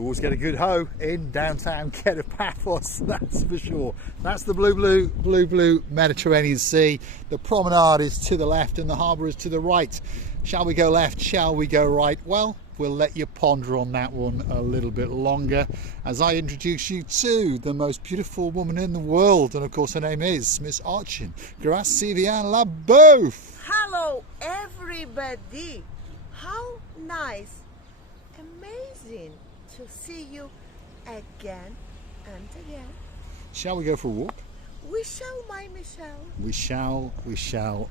You always get a good hoe in downtown Kato Paphos, that's for sure. That's the blue Mediterranean Sea. The promenade is to the left and the harbour is to the right. Shall we go left? Shall we go right? Well, we'll let you ponder on that one a little bit longer as I introduce you to the most beautiful woman in the world. And of course her name is Miss Archin. Grazie bien la bouffe. Hello everybody. How nice, amazing to see you again and again. Shall we go for a walk? We shall, my Michelle. We shall,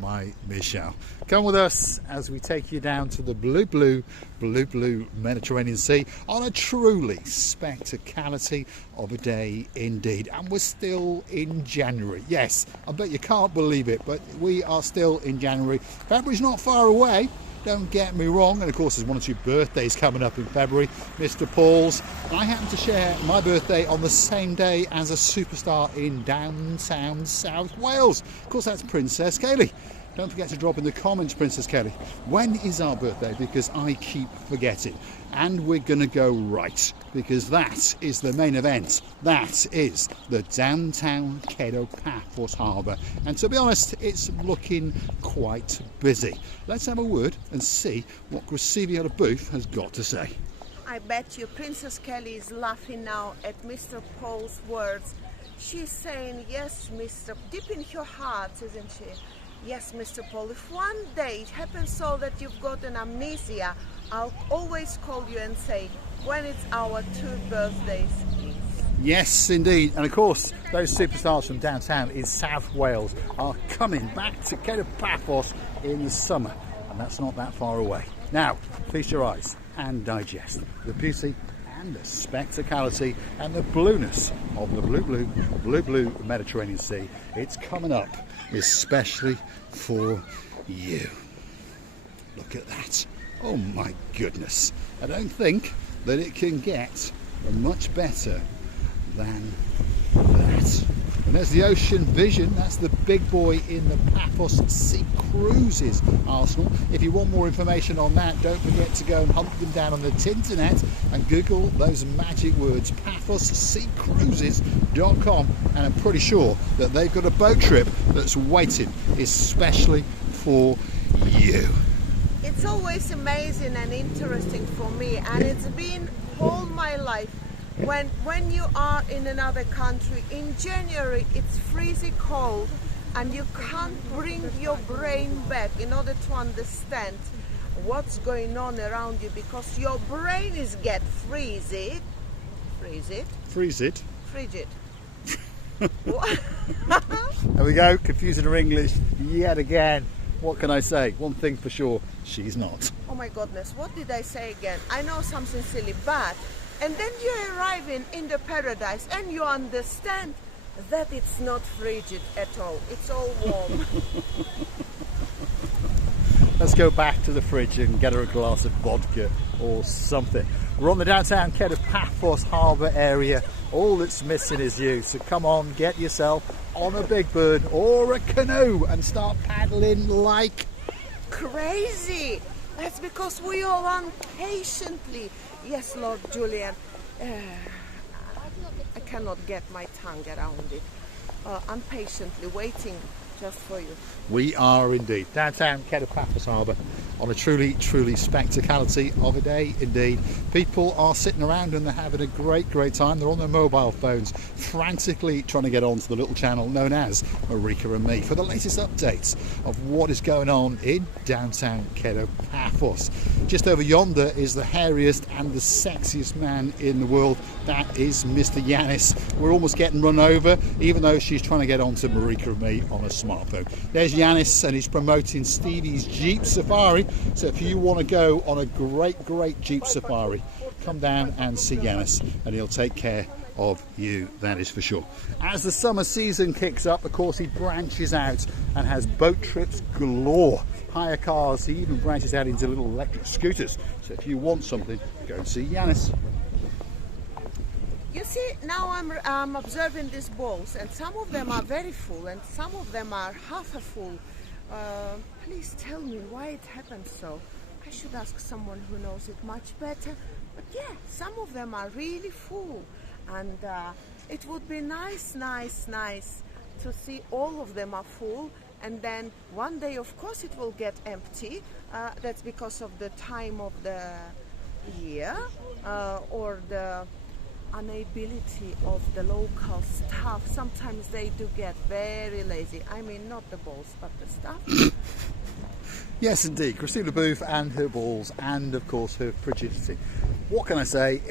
my Michelle. Come with us as we take you down to the blue Mediterranean Sea on a truly spectacality of a day indeed. And we're still in January. Yes, I bet you can't believe it, but we are still in January. February's not far away. Don't get me wrong, and of course there's one or two birthdays coming up in February, Mr. Paul's. I happen to share my birthday on the same day as a superstar in downtown South Wales. Of course that's Princess Kaylee. Don't forget to drop in the comments, Princess Kelly, when is our birthday, because I keep forgetting. And we're going to go right, because that is the main event. That is the downtown Kato Paphos Harbour. And to be honest, it's looking quite busy. Let's have a word and see what Grazie bien la bouffe has got to say. I bet you Princess Kelly is laughing now at Mr. Paul's words. She's saying, yes, Mr. Deep in her heart, isn't she? Yes, Mr. Paul, if one day it happens so that you've got an amnesia, I'll always call you and say, when it's our 2 birthdays, please. Yes, indeed. And of course, those superstars from downtown in South Wales are coming back to Kato Paphos in the summer. And that's not that far away. Now, feast your eyes and digest the beauty and the spectacality and the blueness of the blue Mediterranean Sea. It's coming up especially for you. Look at that. Oh my goodness. I don't think that it can get much better than that. And there's the Ocean Vision. That's the big boy in the Paphos Sea Cruises arsenal. If you want more information on that, don't forget to go and hunt them down on the Tinternet and Google those magic words, paphosseacruises.com, and I'm pretty sure that they've got a boat trip that's waiting especially for you. It's always amazing and interesting for me, and it's been all my life. When you are in another country, in January it's freezing cold and you can't bring your brain back in order to understand what's going on around you, because your brain is get frigid. There we go, confusing her English yet again. What can I say? One thing for sure, she's not. Oh my goodness, what did I say again? I know something silly, but and then you're arriving in the paradise and you understand that it's not frigid at all. It's all warm. Let's go back to the fridge and get her a glass of vodka or something. We're on the downtown Kato Paphos Harbour area. All that's missing is you. So come on, get yourself on a big bird or a canoe and start paddling like crazy. That's because we all run patiently. Yes, Lord Julian. I cannot get my tongue around it. I'm patiently waiting just for you. We are indeed. Downtown Kato Paphos Harbour on a truly spectacality of a day indeed. People are sitting around and they're having a great time. They're on their mobile phones frantically trying to get onto the little channel known as Marika and me for the latest updates of what is going on in downtown Kato Paphos. Just over yonder is the hairiest and the sexiest man in the world. That is Mr. Yanis. We're almost getting run over, even though she's trying to get onto Marika and me on a smartphone. There's Yanis, and he's promoting Stevie's Jeep Safari. So if you want to go on a great Jeep Safari, come down and see Yanis, and he'll take care of you, that is for sure. As the summer season kicks up, of course, he branches out and has boat trips galore. Hire cars, he even branches out into little electric scooters. So if you want something, go and see Yanis. You see, now I'm observing these bowls, and some of them are very full and some of them are half full. Please tell me why it happens so. I should ask someone who knows it much better, but yeah, some of them are really full, and it would be nice to see all of them are full, and then one day of course it will get empty. That's because of the time of the year or the unability of the local staff. Sometimes they do get very lazy. I mean, not the balls, but the staff. Yes, indeed. Christina Booth and her balls, and of course her frigidity. What can I say?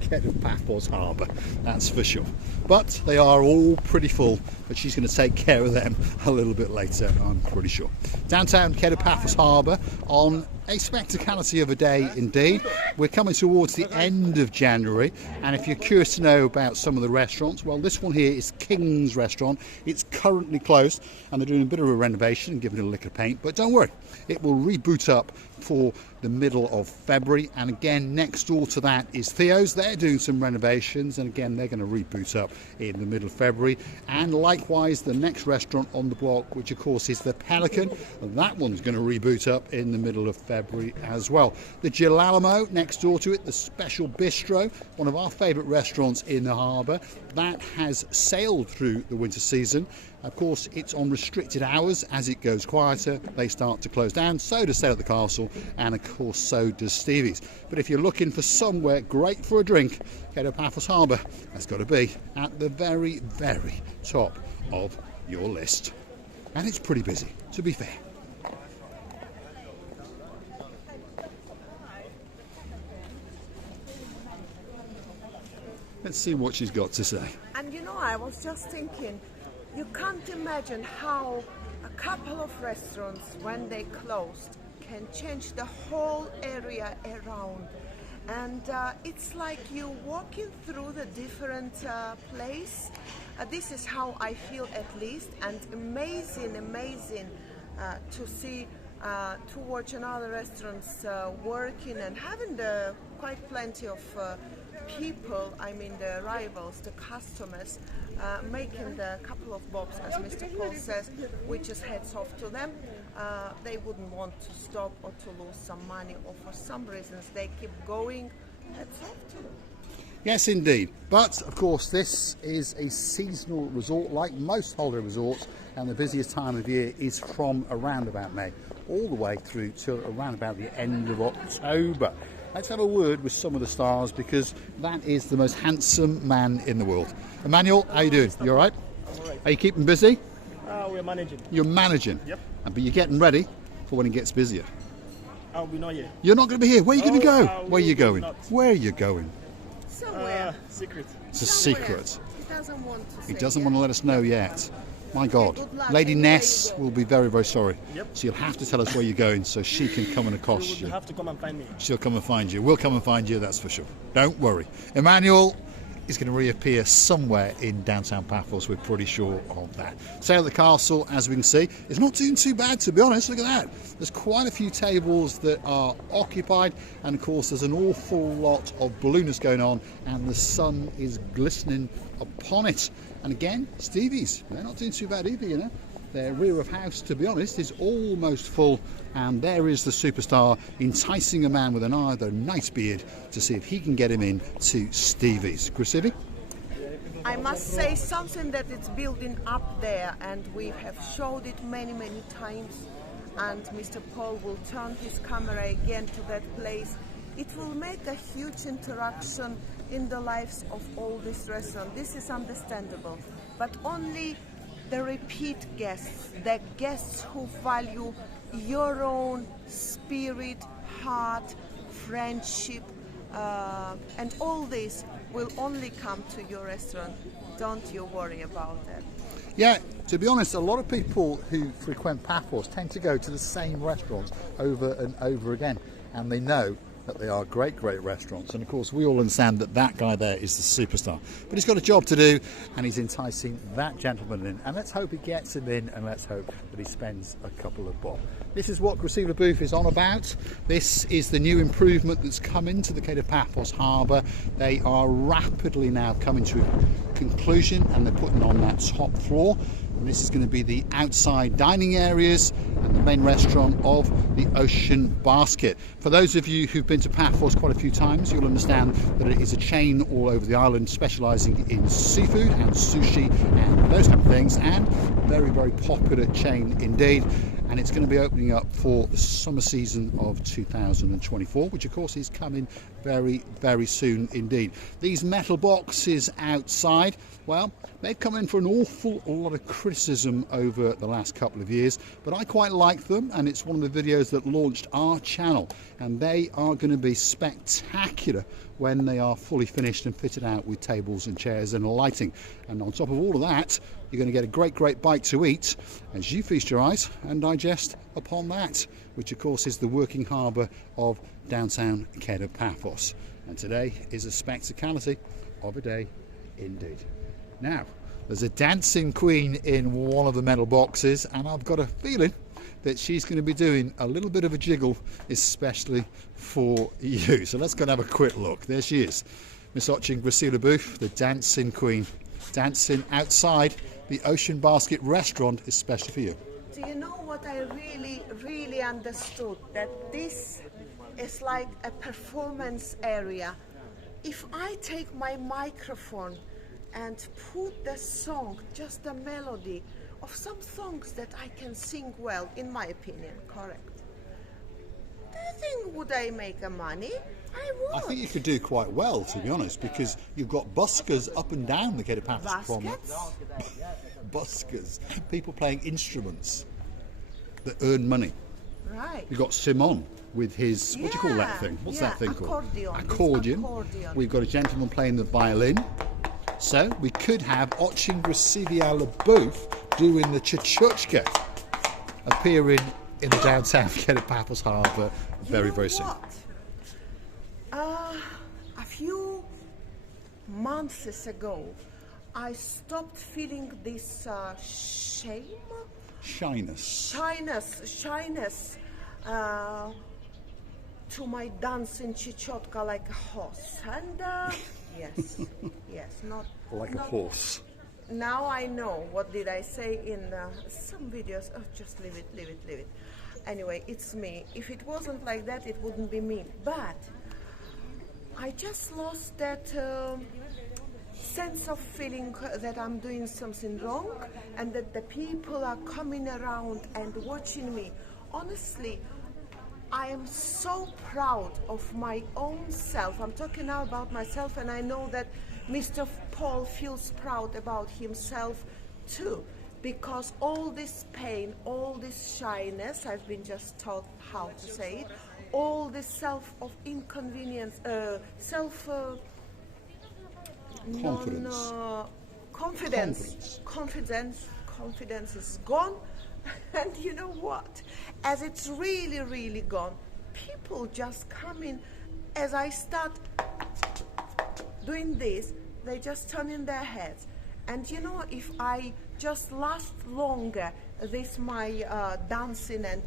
Kato Paphos Harbour, that's for sure. But they are all pretty full, but she's going to take care of them a little bit later, I'm pretty sure. Downtown Kato Paphos Harbour on a spectacality of a day indeed. We're coming towards the end of January, and if you're curious to know about some of the restaurants, well, this one here is King's Restaurant. It's currently closed and they're doing a bit of a renovation and giving it a lick of paint, but don't worry, it will reboot up for the middle of February. And again, next door to that is Theo's. They're doing some renovations, and again they're going to reboot up in the middle of February. And likewise the next restaurant on the block, which of course is the Pelican, that one's going to reboot up in the middle of February as well. The Girolamo next door to it, the Special Bistro, one of our favourite restaurants in the harbour, that has sailed through the winter season. Of course, it's on restricted hours. As it goes quieter, they start to close down. So does Stay at the Castle, and of course so does Stevie's. But if you're looking for somewhere great for a drink, Kato Paphos Harbour has got to be at the very, very top of your list. And it's pretty busy, to be fair. Let's see what she's got to say. And you know, I was just thinking, you can't imagine how a couple of restaurants, when they closed, can change the whole area around. And it's like you walking through the different place. This is how I feel at least, and amazing to see, to watch another restaurants working and having quite plenty of people, I mean the rivals, the customers, making the couple of bobs, as Mr. Paul says, which is heads off to them. They wouldn't want to stop or to lose some money, or for some reasons they keep going, heads off to them. Yes, indeed. But of course, this is a seasonal resort, like most holiday resorts, and the busiest time of year is from around about May all the way through to around about the end of October. Let's have a word with some of the stars, because that is the most handsome man in the world. Emmanuel, how you doing? You all right? All right. Are you keeping busy? We're managing. You're managing? Yep. But you're getting ready for when it gets busier. We're not here. You're not going to be here. Where are you going to go? Where are you going? not. Where are you going? Somewhere. Secret. It's a Somewhere. secret. He doesn't want to say. He doesn't yet. want to let us know yet. My God. good luck. Lady Anywhere Ness you go. will be very, very sorry. Yep. So you'll have to tell us where you're going so she can come and You accost will you. have to come and find me. She'll come and find you. We'll come and find you, that's for sure. Don't worry. Emmanuel is going to reappear somewhere in downtown Paphos, we're pretty sure of that. Sail at the Castle, as we can see, is not doing too bad, to be honest. Look at that. There's quite a few tables that are occupied, and of course there's an awful lot of balloonists going on, and the sun is glistening upon it. And again, Stevie's, they're not doing too bad either, you know. Their rear of house, to be honest, is almost full, and there is the superstar enticing a man with an either nice beard to see if he can get him in to Stevie's. Chrissy? I must say something that it's building up there, and we have showed it many times, and Mr. Paul will turn his camera again to that place. It will make a huge interaction in the lives of all these restaurants. This is understandable, but only the repeat guests, the guests who value your own spirit, heart, friendship, and all this will only come to your restaurant. Don't you worry about that. Yeah, to be honest, a lot of people who frequent Paphos tend to go to the same restaurants over and over again, and they know that they are great restaurants. And of course we all understand that that guy there is the superstar, but he's got a job to do, and he's enticing that gentleman in, and let's hope he gets him in, and let's hope that he spends a couple of bob. This is what Christina Booth is on about. This is the new improvement that's come into the Kato Paphos Harbour. They are rapidly now coming to a conclusion, and they're putting on that top floor. And this is going to be the outside dining areas and the main restaurant of the Ocean Basket. For those of you who've been to Paphos quite a few times, you'll understand that it is a chain all over the island specialising in seafood and sushi and those kind of things, and very, very popular chain indeed. And it's going to be opening up for the summer season of 2024, which of course is coming very, very soon indeed. These metal boxes outside, well, they've come in for an awful lot of criticism over the last couple of years, but I quite like them, and it's one of the videos that launched our channel, and they are going to be spectacular when they are fully finished and fitted out with tables and chairs and lighting. And on top of all of that, you're going to get a great bite to eat as you feast your eyes and digest upon that, which of course is the working harbour of downtown Kato Paphos. And today is a spectacality of a day indeed. Now, there's a dancing queen in one of the metal boxes, and I've got a feeling that she's going to be doing a little bit of a jiggle, especially for you. So let's go and have a quick look. There she is, Miss Ochin Gracila, the dancing queen, dancing outside the Ocean Basket restaurant, especially for you. Do you know what I really understood? That this is like a performance area. If I take my microphone and put the song, just the melody of some songs that I can sing well, in my opinion, correct? Do you think would I make a money? I would. I think you could do quite well, to be honest, because you've got buskers up and down the Kato Paphos promenade. Buskers, people playing instruments that earn money. Right. You've got Simon with his, what do you call that thing? What's that thing called? Accordion. We've got a gentleman playing the violin. So we could have Ochin Gracila doing the chachuchka, appearing in the downtown Kato Paphos Harbour very soon. A few months ago, I stopped feeling this shyness to my dancing chichotka like a horse, and yes, not like a horse. Now I know what did I say in some videos. Oh, just leave it. Anyway, it's me. If it wasn't like that, it wouldn't be me. But I just lost that sense of feeling that I'm doing something wrong, and that the people are coming around and watching me. Honestly, I am so proud of my own self. I'm talking now about myself, and I know that Mr. Paul feels proud about himself too, because all this pain, all this shyness, I've been just taught how to say it, all this self-inconvenience, confidence is gone. And you know what? As it's really gone, people just come in. As I start doing this, they just turn in their heads. And you know, if I just last longer, this my dancing and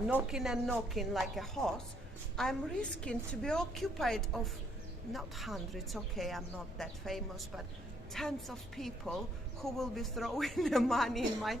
knocking like a horse, I'm risking to be occupied of not hundreds, okay, I'm not that famous, but tens of people who will be throwing the money in my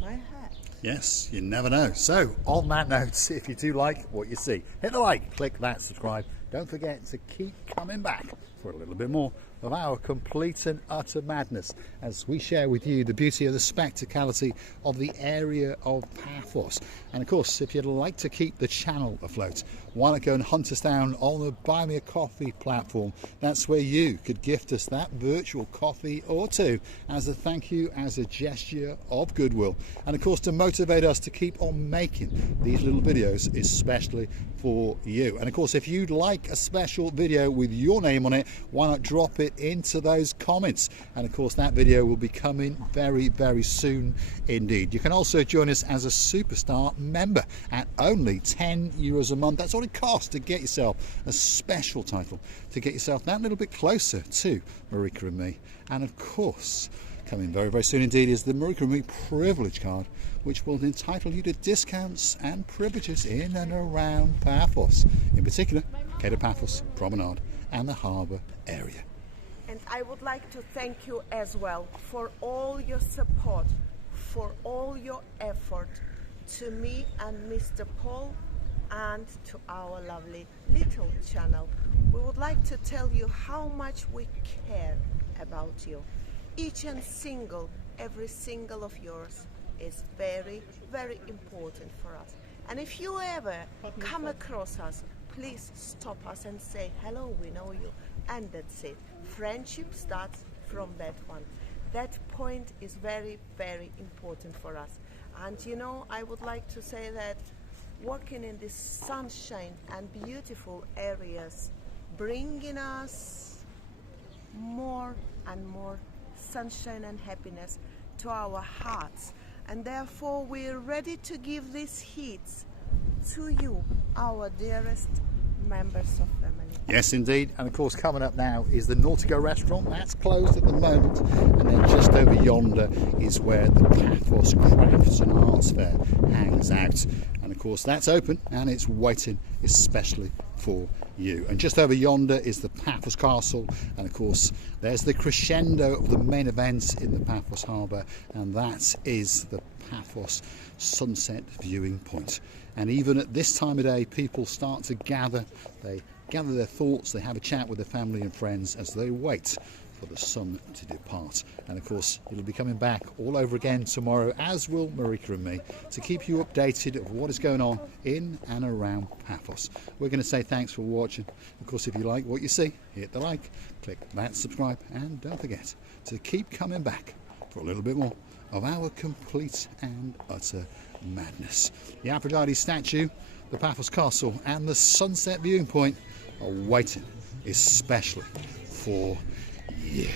head. Yes, you never know. So, on that note, if you do like what you see, hit the like, click that subscribe. Don't forget to keep coming back for a little bit more of our complete and utter madness as we share with you the beauty of the spectacality of the area of Paphos. And of course, if you'd like to keep the channel afloat, why not go and hunt us down on the Buy Me a Coffee platform? That's where you could gift us that virtual coffee or two as a thank you, as a gesture of goodwill, and of course to motivate us to keep on making these little videos especially for you. And of course, if you'd like a special video with your name on it, why not drop it into those comments? And of course, that video will be coming very soon indeed. You can also join us as a superstar member at only €10 a month. That's all it costs to get yourself a special title, to get yourself that little bit closer to Marika and me. And of course, coming very soon indeed is the Marika and me privilege card, which will entitle you to discounts and privileges in and around Paphos, in particular Kato Paphos Promenade and the harbour area. And I would like to thank you as well for all your support, for all your effort to me and Mr. Paul and to our lovely little channel. We would like to tell you how much we care about you. Each and every single of yours is very, very important for us. And if you ever come across us, please stop us and say, hello, we know you. And that's it. Friendship starts from that one. That point is very, very important for us. And you know, I would like to say that working in this sunshine and beautiful areas, bringing us more and more sunshine and happiness to our hearts. And therefore we're ready to give these heats to you, our dearest members of family. Yes, indeed. And of course, coming up now is the Nautico restaurant. That's closed at the moment. And then just over yonder is where the Paphos Crafts and Arts Fair hangs out. And of course, that's open and it's waiting especially for you. And just over yonder is the Paphos Castle. And of course, there's the crescendo of the main events in the Paphos Harbour. And that is the Paphos Sunset Viewing Point. And even at this time of day, people start to gather. They gather their thoughts, they have a chat with their family and friends as they wait for the sun to depart. And of course, it'll be coming back all over again tomorrow, as will Marika and me, to keep you updated of what is going on in and around Paphos. We're going to say thanks for watching. Of course, if you like what you see, hit the like, click that subscribe, and don't forget to keep coming back for a little bit more of our complete and utter madness. The Aphrodite statue, the Paphos Castle and the Sunset Viewing Point are waiting especially for you.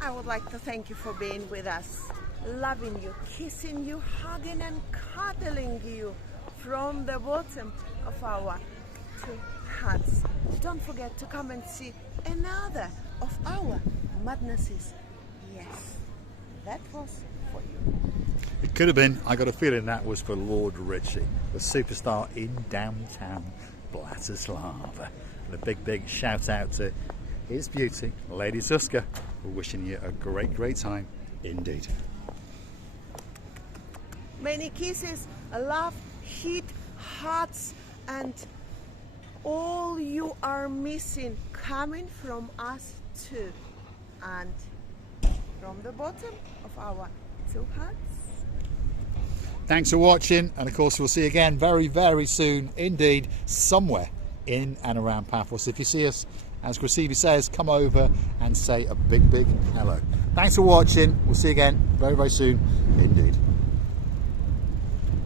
I would like to thank you for being with us, loving you, kissing you, hugging and cuddling you from the bottom of our two hearts. Don't forget to come and see another of our madnesses. Yes, that was for you. It could have been. I got a feeling that was for Lord Ritchie, the superstar in downtown Bratislava. And a big shout out to his beauty, Lady Zuska. We're wishing you a great time indeed. Many kisses, love, heat, hearts, and all you are missing coming from us too. And from the bottom of our two hearts. Thanks for watching, and of course we'll see you again very soon indeed, somewhere in and around Paphos. If you see us, as Gracievi says, come over and say a big hello. Thanks for watching. We'll see you again very soon indeed.